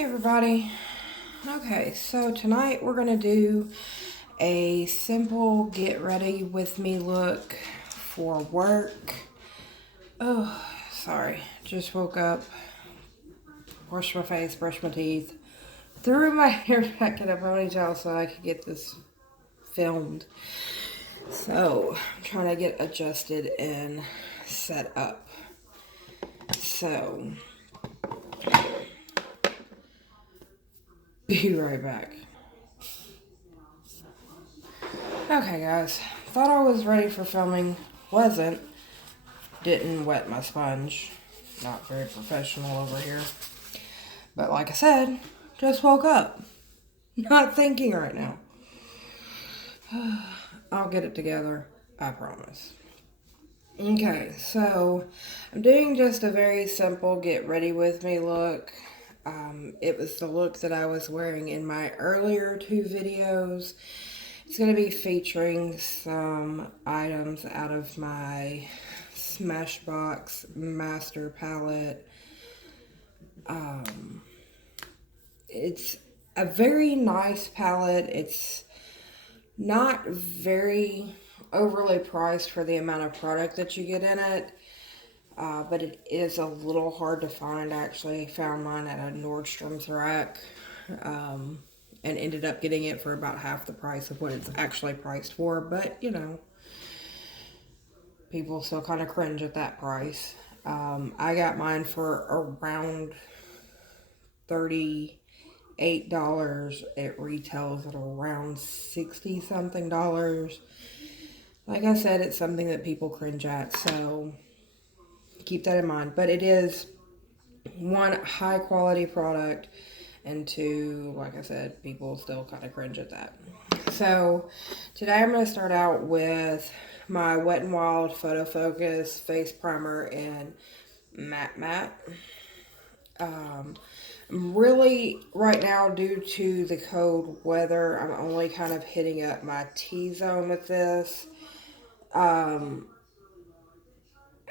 Hey everybody. Okay, so tonight we're going to do a simple get ready with me look for work. Oh, sorry. Just woke up, brushed my face, brushed my teeth, threw my hair back in a ponytail so I could get this filmed. So, I'm trying to get adjusted and set up. So, be right back. Okay, guys. Thought I was ready for filming. Wasn't. Didn't wet my sponge. Not very professional over here. But like I said, just woke up. Not thinking right now. I'll get it together. I promise. Okay, so I'm doing just a very simple get ready with me look. It was the look that I was wearing in my earlier two videos. It's going to be featuring some items out of my Smashbox Master Palette. It's a very nice palette. It's not very overly priced for the amount of product that you get in it. But it is a little hard to find. I actually found mine at a Nordstrom's rack. And ended up getting it for about half the price of what it's actually priced for. But, you know, people still kind of cringe at that price. I got mine for around $38. It retails at around 60 something dollars. Like I said, it's something that people cringe at, so keep that in mind. But it is one, high quality product, and two, like I said, people still kind of cringe at that. So today I'm going to start out with my Wet n Wild Photo Focus Face Primer in Matte Matte. Really, right now, due to the cold weather, I'm only kind of hitting up my T-zone with this. And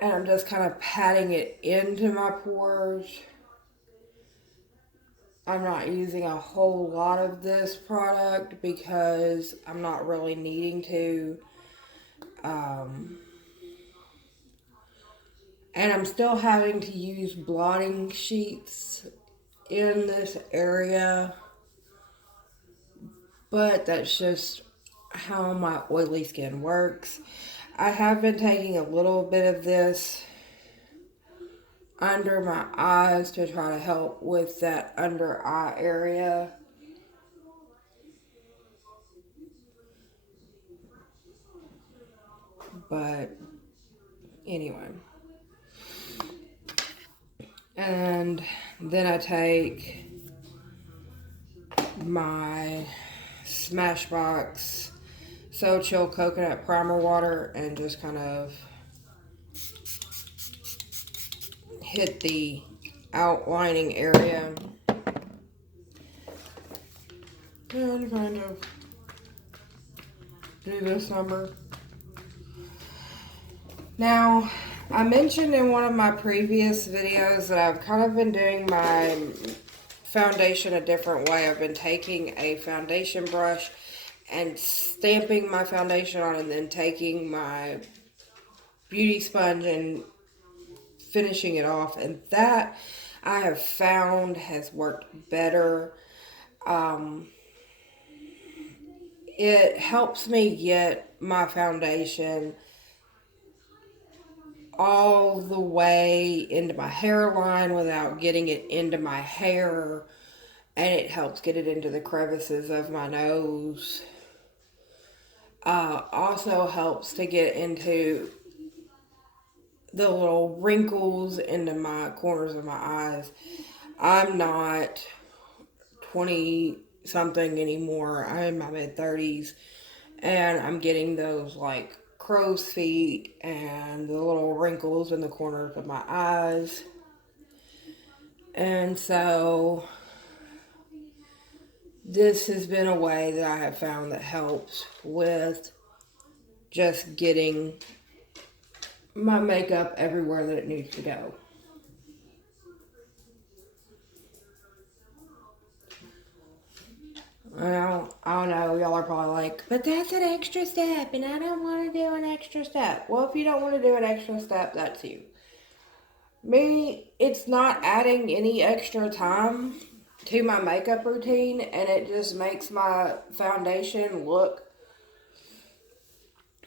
I'm just kind of patting it into my pores. I'm not using a whole lot of this product because I'm not really needing to. And I'm still having to use blotting sheets in this area. But that's just how my oily skin works. I have been taking a little bit of this under my eyes to try to help with that under eye area. But anyway. And then I take my Smashbox So Chill Coconut Primer Water and just kind of hit the outlining area and kind of do this number. Now, I mentioned in one of my previous videos that I've kind of been doing my foundation a different way. I've been taking a foundation brush and stamping my foundation on, and then taking my beauty sponge and finishing it off, and that I have found has worked better. It helps me get my foundation all the way into my hairline without getting it into my hair, and it helps get it into the crevices of my nose. Also helps to get into the little wrinkles into my corners of my eyes. I'm not 20 something anymore. I'm in my mid 30s, and I'm getting those like crow's feet and the little wrinkles in the corners of my eyes. And so this has been a way that I have found that helps with just getting my makeup everywhere that it needs to go. Well, I don't know. Y'all are probably like, but that's an extra step, and I don't want to do an extra step. Well, if you don't want to do an extra step, that's you. Me, it's not adding any extra time to my makeup routine, and it just makes my foundation look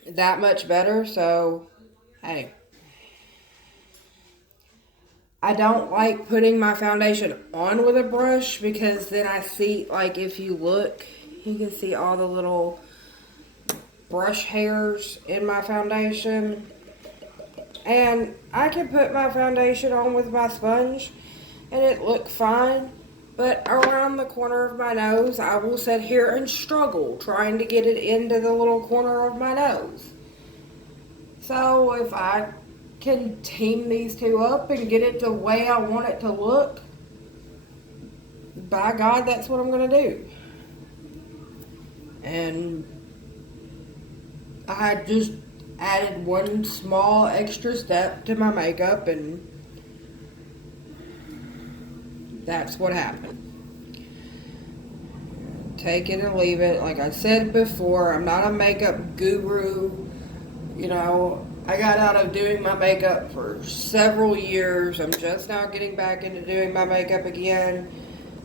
that much better. So, hey, I don't like putting my foundation on with a brush because then I see, like, if you look, you can see all the little brush hairs in my foundation. And I can put my foundation on with my sponge and it look fine. But around the corner of my nose, I will sit here and struggle trying to get it into the little corner of my nose. So if I can team these two up and get it the way I want it to look, by God, that's what I'm going to do. And I just added one small extra step to my makeup, and that's what happened. Take it or leave it. Like I said before, I'm not a makeup guru. You know, I got out of doing my makeup for several years. I'm just now getting back into doing my makeup again.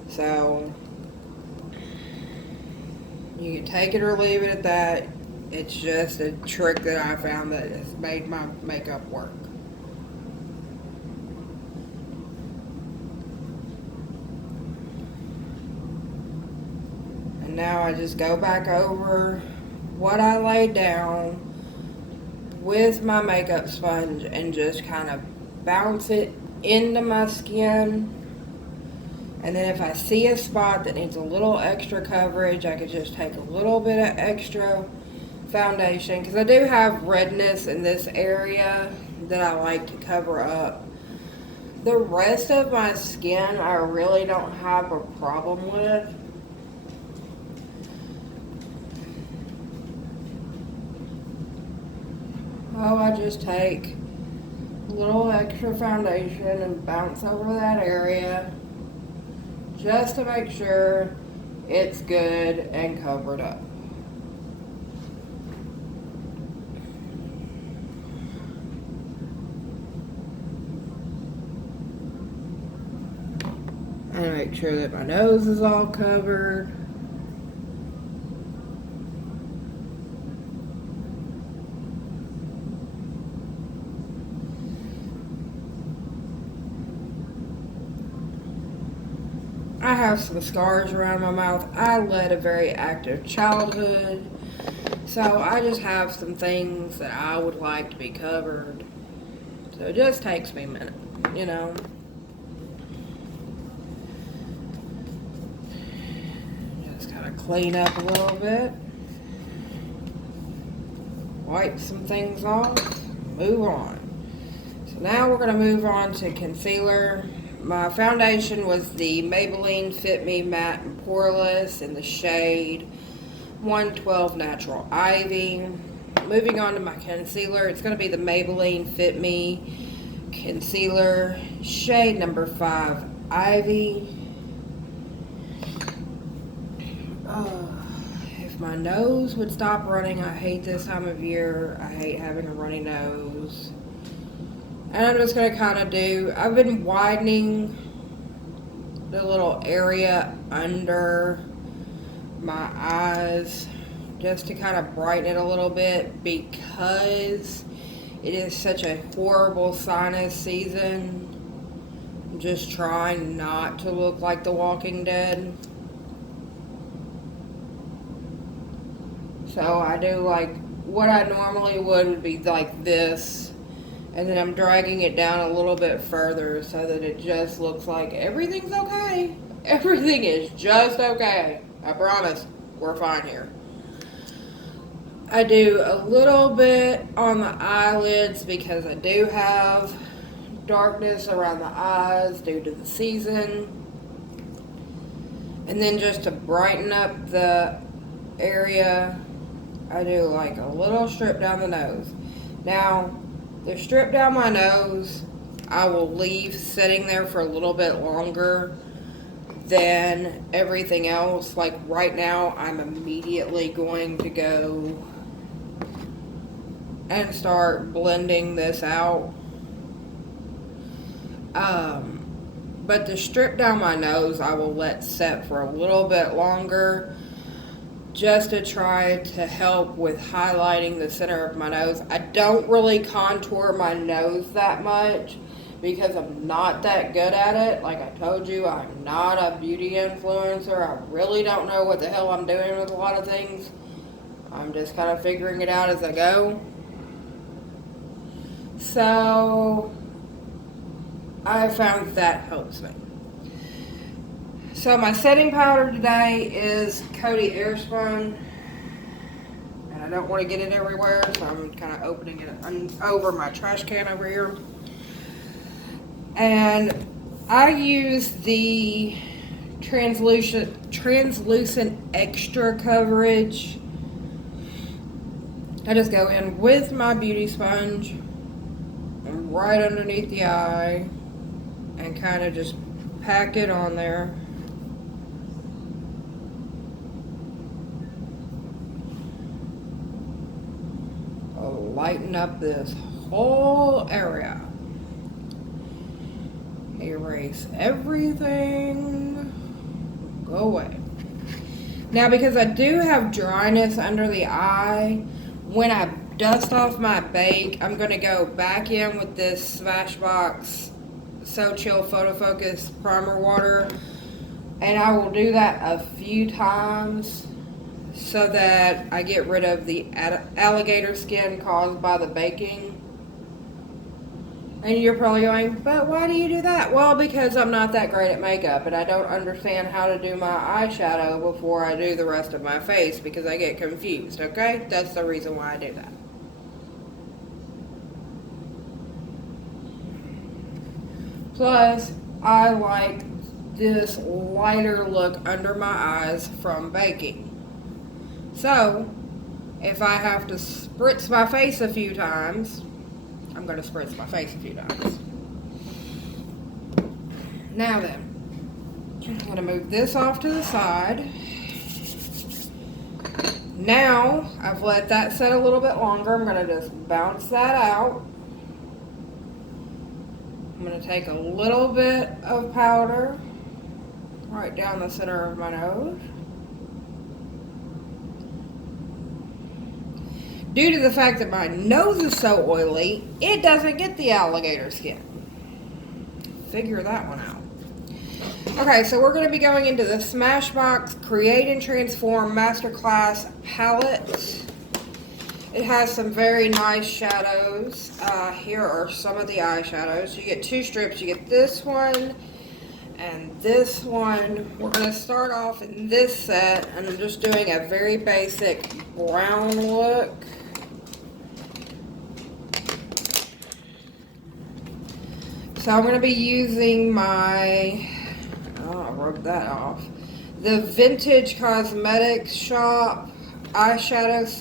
So, you can take it or leave it at that. It's just a trick that I found that has made my makeup work. And now I just go back over what I laid down with my makeup sponge and just kind of bounce it into my skin. And then if I see a spot that needs a little extra coverage, I could just take a little bit of extra foundation, because I do have redness in this area that I like to cover up. The rest of my skin I really don't have a problem with. Oh, I just take a little extra foundation and bounce over that area just to make sure it's good and covered up. And make sure that my nose is all covered. I have some scars around my mouth. I led a very active childhood, so I just have some things that I would like to be covered. So it just takes me a minute, you know. Just kind of clean up a little bit. Wipe some things off. Move on. So now we're going to move on to concealer. My foundation was the Maybelline Fit Me Matte and Poreless in the shade 112 Natural Ivy. Moving on to my concealer, it's going to be the Maybelline Fit Me Concealer, shade number 5 Ivy. If my nose would stop running, I hate this time of year. I hate having a runny nose. And I'm just going to kind of I've been widening the little area under my eyes just to kind of brighten it a little bit, because it is such a horrible sinus season. I'm just trying not to look like The Walking Dead. So I do like what I normally would be like this. And then I'm dragging it down a little bit further so that it just looks like everything's okay. Everything is just okay. I promise. We're fine here. I do a little bit on the eyelids because I do have darkness around the eyes due to the season. And then just to brighten up the area, I do like a little strip down the nose. Now, the strip down my nose, I will leave sitting there for a little bit longer than everything else. Like right now, I'm immediately going to go and start blending this out. But to strip down my nose, I will let set for a little bit longer, just to try to help with highlighting the center of my nose. I don't really contour my nose that much because I'm not that good at it. Like I told you, I'm not a beauty influencer. I really don't know what the hell I'm doing with a lot of things. I'm just kind of figuring it out as I go. So I found that helps me. So my setting powder today is Coty Airspun, and I don't want to get it everywhere, so I'm kind of opening it over my trash can over here. And I use the translucent extra coverage. I just go in with my beauty sponge and right underneath the eye and kind of just pack it on there. Lighten up this whole area. Erase everything. Go away. Now, because I do have dryness under the eye, when I dust off my bake, I'm going to go back in with this Smashbox So Chill Photo Focus Primer Water. And I will do that a few times so that I get rid of the alligator skin caused by the baking. And you're probably going, but why do you do that? Well, because I'm not that great at makeup and I don't understand how to do my eyeshadow before I do the rest of my face because I get confused, okay? That's the reason why I do that. Plus, I like this lighter look under my eyes from baking. So, if I have to spritz my face a few times, I'm going to spritz my face a few times. Now then, I'm going to move this off to the side. Now, I've let that set a little bit longer. I'm going to just bounce that out. I'm going to take a little bit of powder right down the center of my nose. Due to the fact that my nose is so oily, it doesn't get the alligator skin. Figure that one out. Okay, so we're going to be going into the Smashbox Create and Transform Masterclass palette. It has some very nice shadows. Here are some of the eyeshadows. You get two strips. You get this one and this one. We're going to start off in this set, and I'm just doing a very basic brown look. So I'm going to be using my, I rubbed that off, the Vintage Cosmetics Shop eyeshadow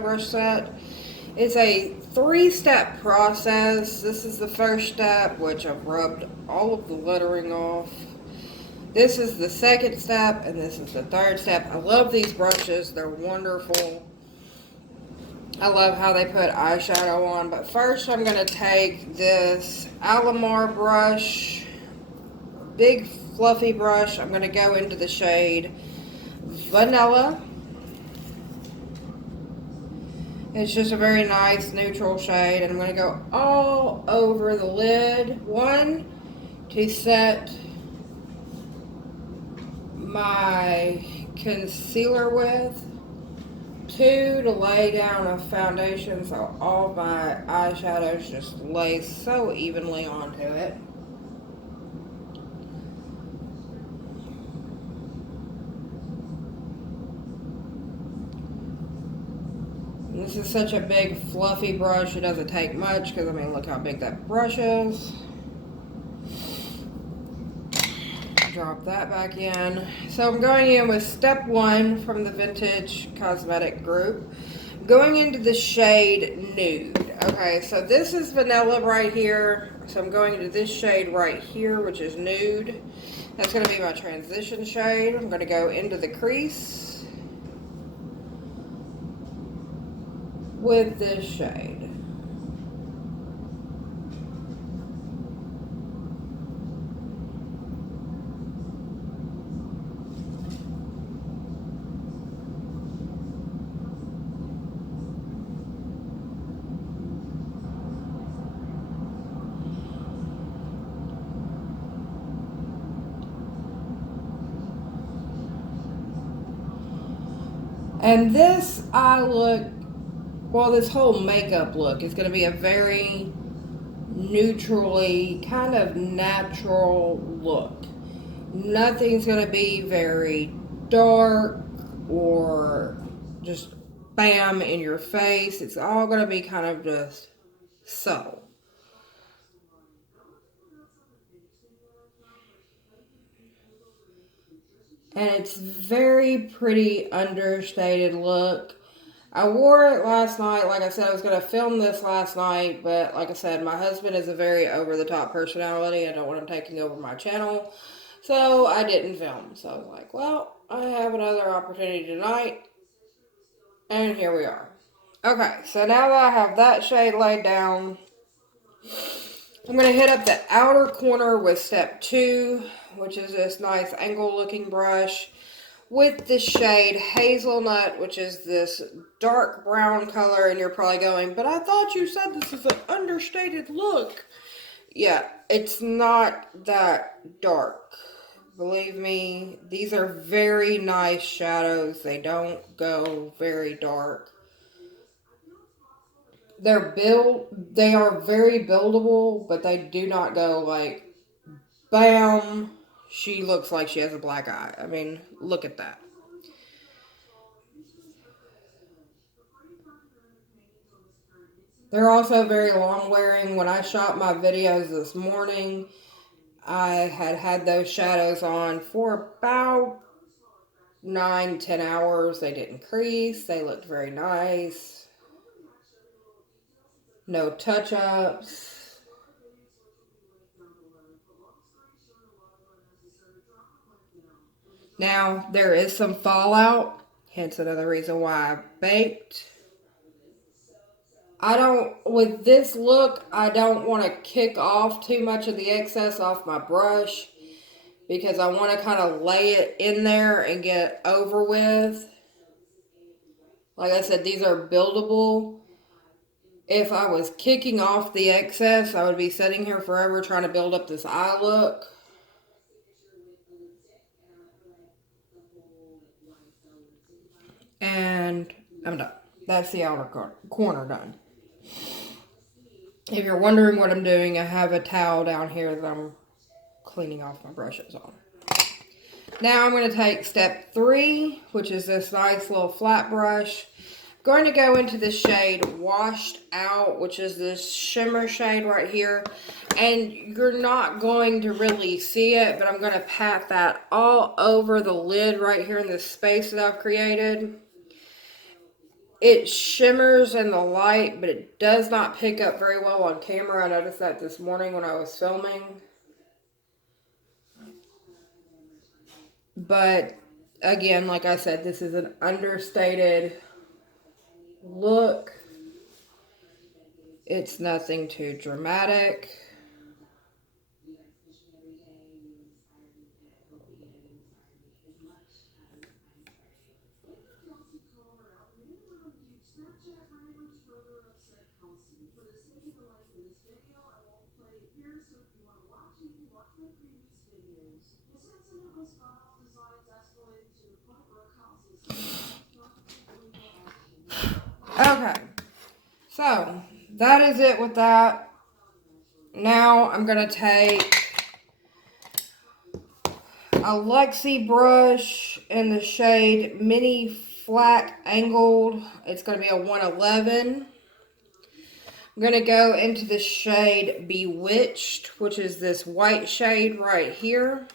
brush set. It's a 3-step process. This is the first step, which I've rubbed all of the lettering off. This is the second step, and this is the third step. I love these brushes. They're wonderful. I love how they put eyeshadow on. But first, I'm going to take this Alamar brush, big fluffy brush. I'm going to go into the shade Vanilla. It's just a very nice neutral shade, and I'm going to go all over the lid. 1, to set my concealer with. 2, to lay down a foundation so all my eyeshadows just lay so evenly onto it. This is such a big fluffy brush, it doesn't take much because I mean look how big that brush is. Drop that back in. So I'm going in with step 1 from the Vintage Cosmetic group. Going into the shade Nude. Okay, so this is vanilla right here. So I'm going into this shade right here, which is Nude. That's going to be my transition shade. I'm going to go into the crease with this shade. And this eye look, well, this whole makeup look is going to be a very neutrally, kind of natural look. Nothing's going to be very dark or just bam in your face. It's all going to be kind of just subtle. And it's very pretty understated look. I wore it last night. Like I said, I was going to film this last night, but like I said, my husband is a very over-the-top personality. I don't want him taking over my channel, so I didn't film. So I was like, well, I have another opportunity tonight, and here we are. Okay, so now that I have that shade laid down, I'm going to hit up the outer corner with step 2, which is this nice angle-looking brush, with the shade Hazelnut, which is this dark brown color, and you're probably going, but I thought you said this is an understated look. Yeah, it's not that dark. Believe me, these are very nice shadows. They don't go very dark. They are very buildable, but they do not go like, bam, she looks like she has a black eye. I mean, look at that. They're also very long wearing. When I shot my videos this morning, I had those shadows on for about 9-10 hours. They didn't crease. They looked very nice. No touch-ups. Now, there is some fallout, hence another reason why I baked. With this look, I don't want to kick off too much of the excess off my brush because I want to kind of lay it in there and get it over with. Like I said, these are buildable. If I was kicking off the excess, I would be sitting here forever trying to build up this eye look. And I'm done. That's the outer corner done. If you're wondering what I'm doing, I have a towel down here that I'm cleaning off my brushes on. Now I'm going to take step 3, which is this nice little flat brush. I'm going to go into the shade Washed Out, which is this shimmer shade right here. And you're not going to really see it, but I'm going to pat that all over the lid right here in this space that I've created. It shimmers in the light, but it does not pick up very well on camera. I noticed that this morning when I was filming. But again, like I said, this is an understated look. It's nothing too dramatic. Okay, so that is it with that. Now I'm going to take a Luxie brush in the shade Mini Flat Angled. It's going to be a 111. I'm going to go into the shade Bewitched, which is this white shade right here.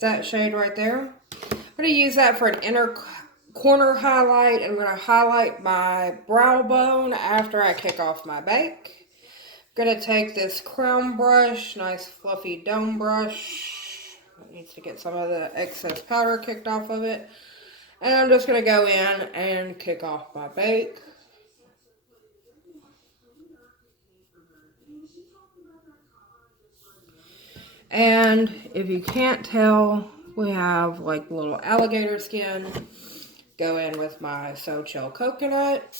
That shade right there. I'm going to use that for an inner corner highlight. I'm going to highlight my brow bone after I kick off my bake. I'm going to take this crown brush, nice fluffy dome brush. It needs to get some of the excess powder kicked off of it. And I'm just going to go in and kick off my bake. And if you can't tell, we have like little alligator skin. Go in with my So Chill coconut.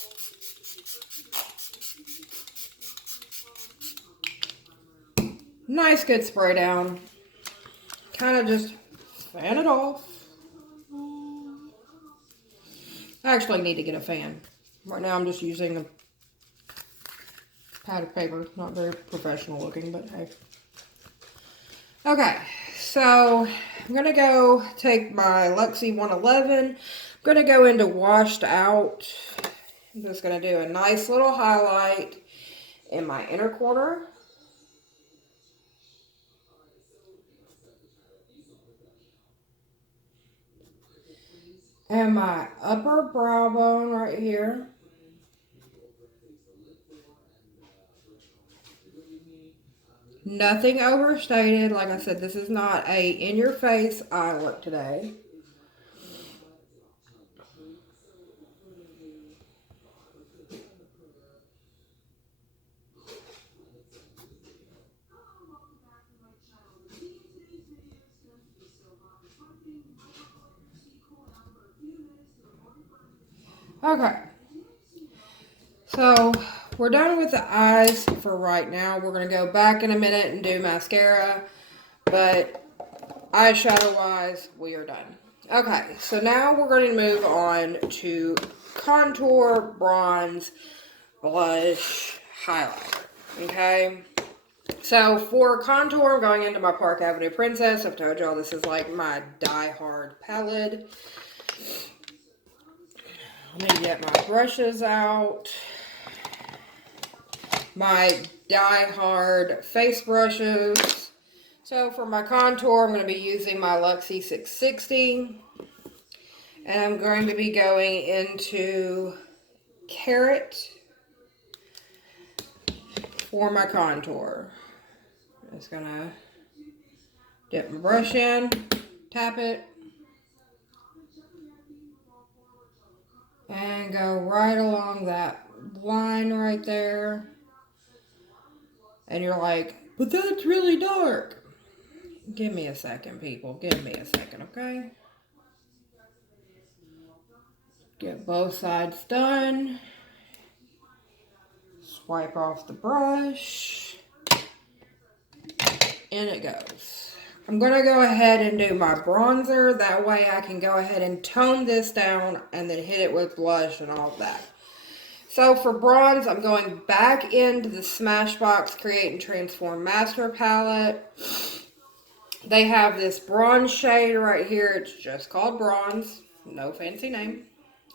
Nice good spray down. Kind of just fan it off. I actually need to get a fan. Right now I'm just using a pad of paper. Not very professional looking, but hey. Okay, so I'm going to go take my Luxie 111. I'm going to go into Washed Out. I'm just going to do a nice little highlight in my inner corner. And my upper brow bone right here. Nothing overstated. Like I said, this is not a in-your-face eye look today. Okay. So, we're done with the eyes for right now. We're going to go back in a minute and do mascara. But eyeshadow-wise, we are done. Okay, so now we're going to move on to contour, bronze, blush, highlighter. Okay? So, for contour, I'm going into my Park Avenue Princess. I've told y'all this is like my die-hard palette. Let me get my brushes out. My die-hard face brushes. So for my contour, I'm going to be using my Luxie 660. And I'm going to be going into Carrot for my contour. I'm just going to dip my brush in, tap it, and go right along that line right there. And you're like, but that's really dark. Give me a second, people. Give me a second, okay? Get both sides done. Swipe off the brush. In it goes. I'm going to go ahead and do my bronzer. That way I can go ahead and tone this down and then hit it with blush and all that. So for bronze, I'm going back into the Smashbox Create and Transform Master Palette. They have this bronze shade right here. It's just called bronze. No fancy name.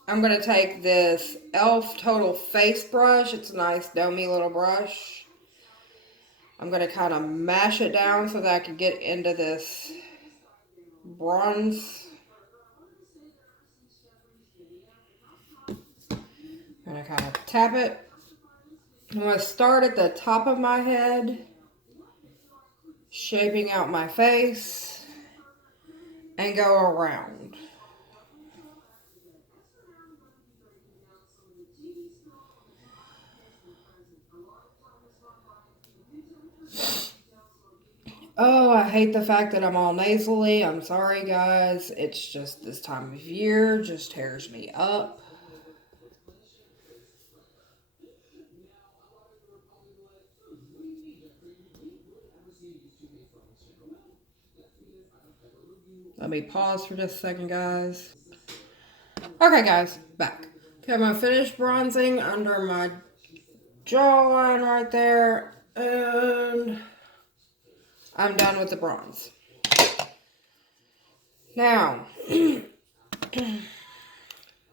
I'm going to take this e.l.f. Total Face Brush. It's a nice domey little brush. I'm going to kind of mash it down so that I can get into this bronze. I'm going to kind of tap it. I'm going to start at the top of my head, shaping out my face, and go around. Oh, I hate the fact that I'm all nasally. I'm sorry, guys. It's just this time of year just tears me up. Let me pause for just a second, guys. Okay, guys, back. Okay, I'm going to finish bronzing under my jawline right there. And I'm done with the bronze. Now,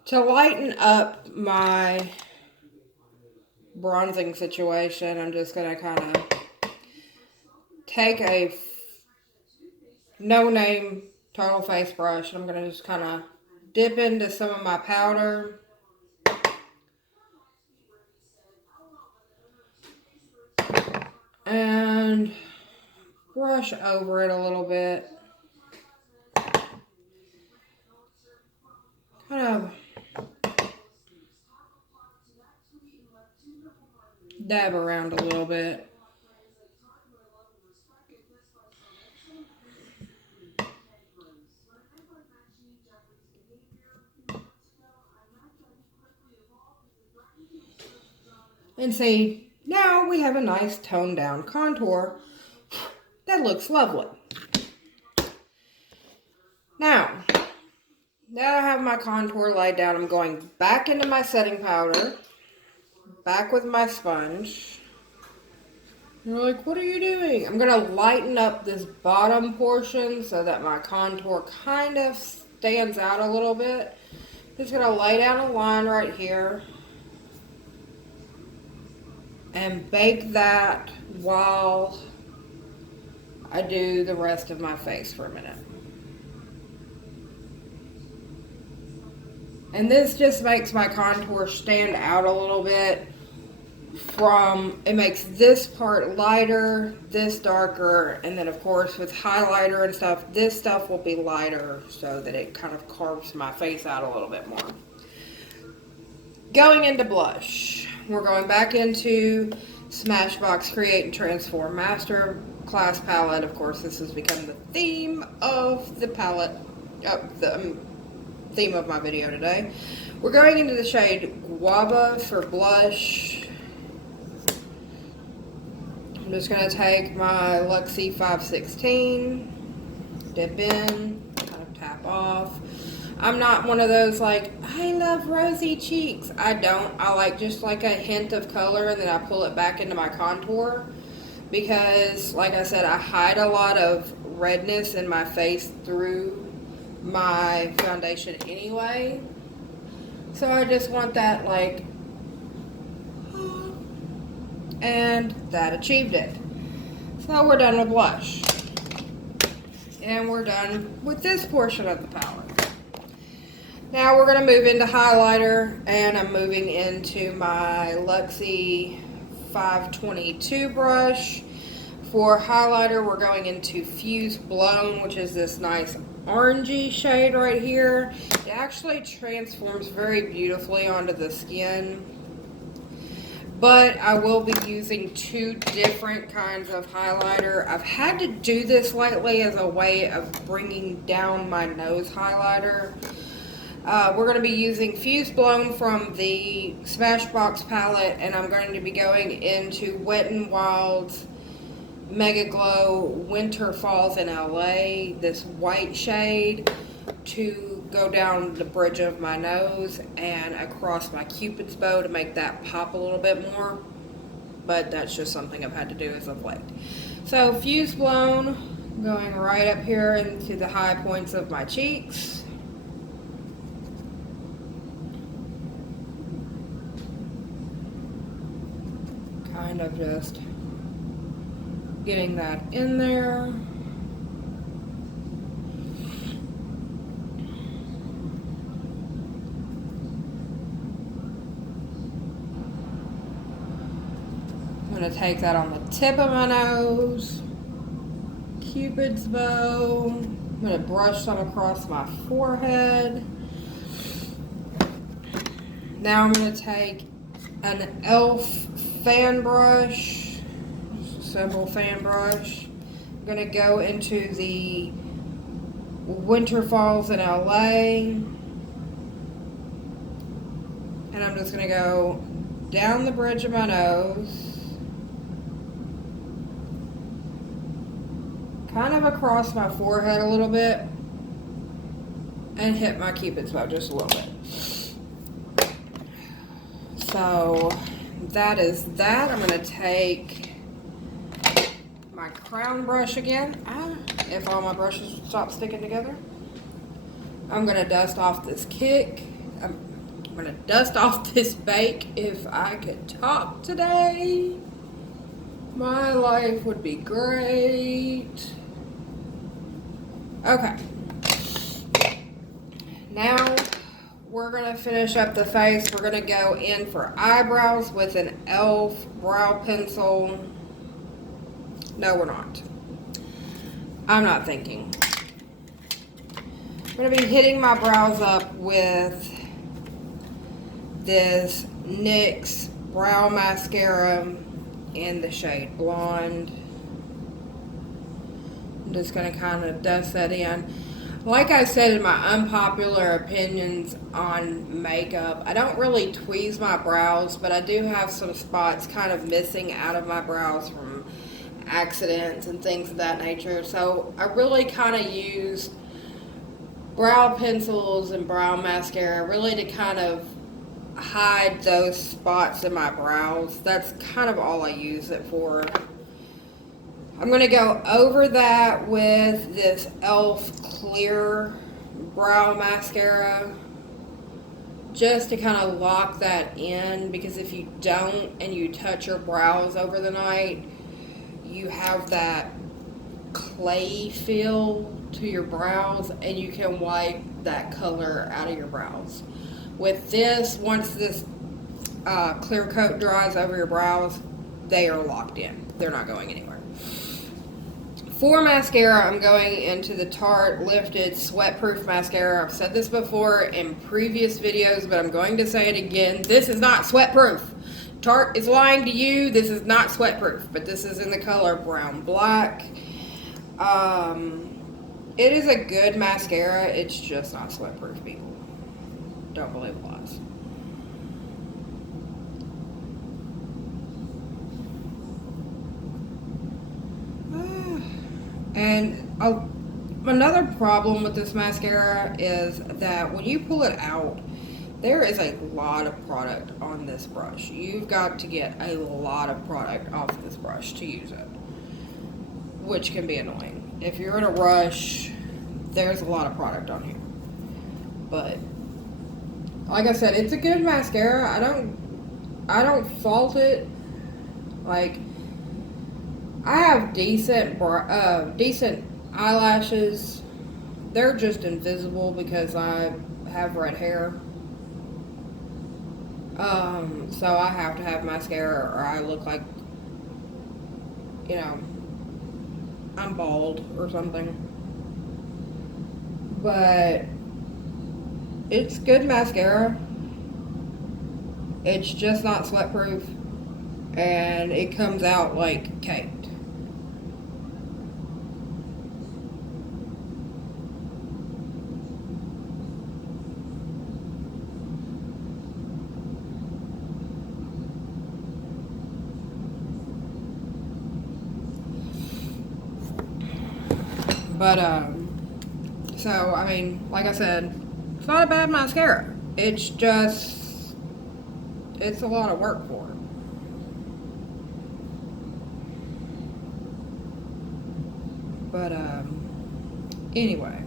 to lighten up my bronzing situation, I'm just going to kind of take a no-name total face brush, and I'm going to just kind of dip into some of my powder. And brush over it a little bit. Kind of dab around a little bit. And see, now we have a nice toned down contour that looks lovely. Now that I have my contour laid down, I'm going back into my setting powder, back with my sponge. You're like, what are you doing? I'm going to lighten up this bottom portion so that my contour kind of stands out a little bit. Just going to lay down a line right here and bake that while I do the rest of my face for a minute. And this just makes my contour stand out a little bit it makes this part lighter, this darker, and then of course with highlighter and stuff, this stuff will be lighter so that it kind of carves my face out a little bit more. Going into blush, we're going back into Smashbox Create and Transform Master Class palette. Of course, this has become the theme of the palette, the theme of my video today. We're going into the shade Guava for blush. I'm just going to take my Luxie 516, dip in, kind of tap off. I'm not one of those like, I love rosy cheeks. I don't. I like just like a hint of color and then I pull it back into my contour. Because, like I said, I hide a lot of redness in my face through my foundation anyway. So I just want that like, and that achieved it. So we're done with blush. And we're done with this portion of the palette. Now we're going to move into highlighter, and I'm moving into my Luxie 522 brush. For highlighter, we're going into Fuse Blown, which is this nice orangey shade right here. It actually transforms very beautifully onto the skin. But I will be using two different kinds of highlighter. I've had to do this lately as a way of bringing down my nose highlighter. We're going to be using Fuse Blown from the Smashbox palette, and I'm going to be going into Wet n Wild's Mega Glow Winter Falls in LA, this white shade, to go down the bridge of my nose and across my Cupid's bow to make that pop a little bit more. But that's just something I've had to do as of late. So Fuse Blown, going right up here into the high points of my cheeks. Kind of just getting that in there. I'm going to take that on the tip of my nose, Cupid's bow. I'm going to brush some across my forehead. Now I'm going to take an e.l.f. fan brush, just a simple fan brush. I'm going to go into the Winter Falls in LA. And I'm just going to go down the bridge of my nose, kind of across my forehead a little bit, and hit my Cupid's bow just a little bit. So that is that. I'm going to take my crown brush again. If all my brushes stop sticking together. I'm going to dust off this kick. I'm going to dust off this bake. If I could talk today, my life would be great. Okay. Now we're going to finish up the face. We're going to go in for eyebrows with an e.l.f. brow pencil. No, we're not. I'm not thinking. I'm going to be hitting my brows up with this NYX brow mascara in the shade Blonde. I'm just going to kind of dust that in. Like I said in my unpopular opinions on makeup, I don't really tweeze my brows, but I do have some spots kind of missing out of my brows from accidents and things of that nature. So I really kind of use brow pencils and brow mascara really to kind of hide those spots in my brows. That's kind of all I use it for. I'm going to go over that with this e.l.f. clear brow mascara just to kind of lock that in, because if you don't and you touch your brows over the night, you have that clay feel to your brows and you can wipe that color out of your brows. With this, once this clear coat dries over your brows, they are locked in. They're not going anywhere. For mascara, I'm going into the Tarte Lifted Sweatproof Mascara. I've said this before in previous videos, but I'm going to say it again. This is not sweatproof. Tarte is lying to you. This is not sweatproof, but this is in the color Brown Black. It is a good mascara. It's just not sweatproof, people. Don't believe lies. And another problem with this mascara is that when you pull it out, there is a lot of product on this brush. You've got to get a lot of product off of this brush to use it, which can be annoying. If you're in a rush, there's a lot of product on here. But like I said, it's a good mascara. I don't fault it. Like, I have decent eyelashes. They're just invisible because I have red hair. So I have to have mascara or I look like, you know, I'm bald or something. But it's good mascara. It's just not sweatproof. And it comes out like caked. But, so, I mean, like I said, it's not a bad mascara. It's just, it's a lot of work for it. But, anyway.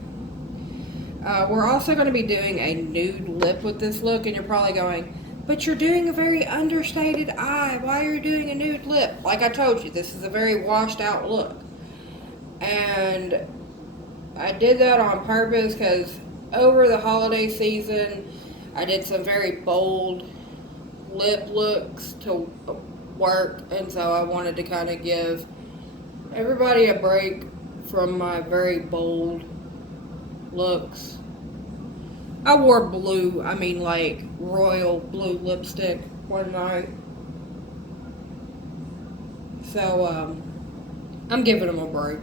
We're also going to be doing a nude lip with this look, and you're probably going, but you're doing a very understated eye. Why are you doing a nude lip? Like I told you, this is a very washed out look. And I did that on purpose because over the holiday season, I did some very bold lip looks to work, and so I wanted to kind of give everybody a break from my very bold looks. I wore blue, I mean like royal blue lipstick one night. So, I'm giving them a break.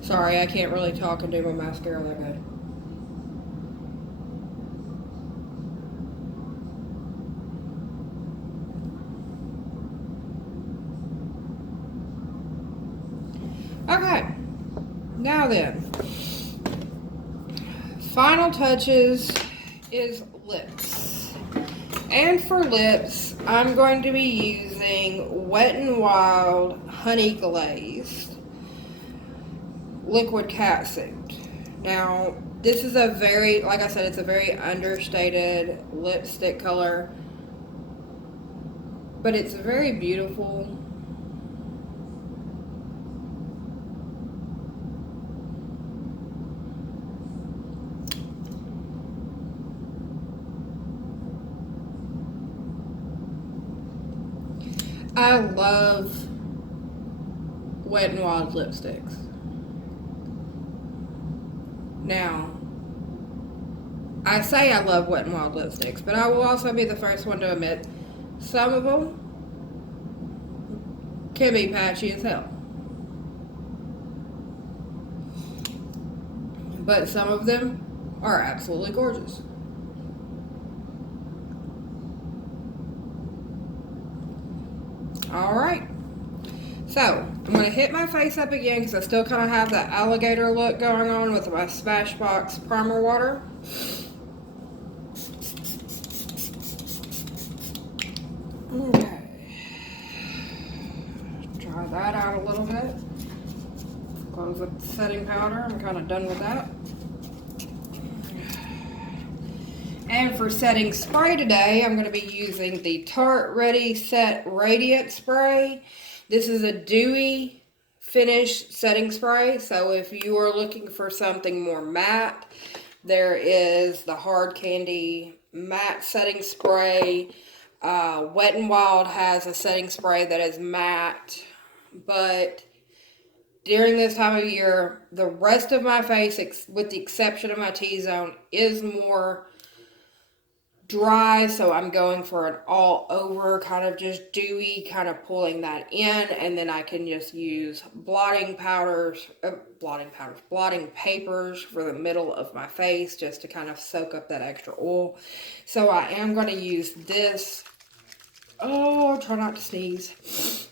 Sorry, I can't really talk and do my mascara that good. Okay, now then, final touches is lips. And for lips, I'm going to be using Wet n Wild Honey Glazed Liquid Catsuit. Now, this is a very, like I said, it's a very understated lipstick color, but it's very beautiful. I love Wet n Wild lipsticks. Now, I say I love Wet n Wild lipsticks, but I will also be the first one to admit some of them can be patchy as hell. But some of them are absolutely gorgeous. Alright. So, I'm going to hit my face up again because I still kind of have that alligator look going on with my Smashbox primer water. Okay. Dry that out a little bit. Close up the setting powder. I'm kind of done with that. And for setting spray today, I'm going to be using the Tarte Ready Set Radiant Spray. This is a dewy finish setting spray. So if you are looking for something more matte, there is the Hard Candy Matte Setting Spray. Wet n Wild has a setting spray that is matte. But during this time of year, the rest of my face, with the exception of my T-zone, is more dry, so I'm going for an all over kind of just dewy, kind of pulling that in, and then I can just use blotting papers for the middle of my face just to kind of soak up that extra oil. So I am going to use this. Oh, try not to sneeze.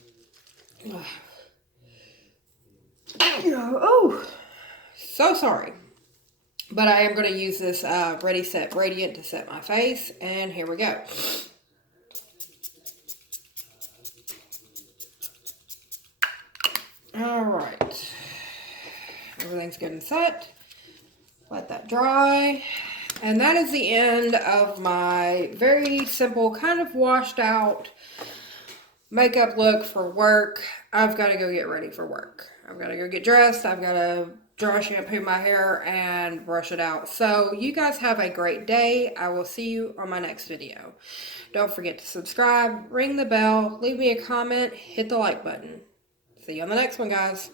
Oh, so sorry. But I am going to use this Ready Set Radiant to set my face. And here we go. Alright. Everything's good and set. Let that dry. And that is the end of my very simple, kind of washed out makeup look for work. I've got to go get ready for work. I've got to go get dressed. I've got to dry shampoo my hair and brush it out. So you guys have a great day. I will see you on my next video. Don't forget to subscribe, ring the bell, leave me a comment, hit the like button. See you on the next one, guys.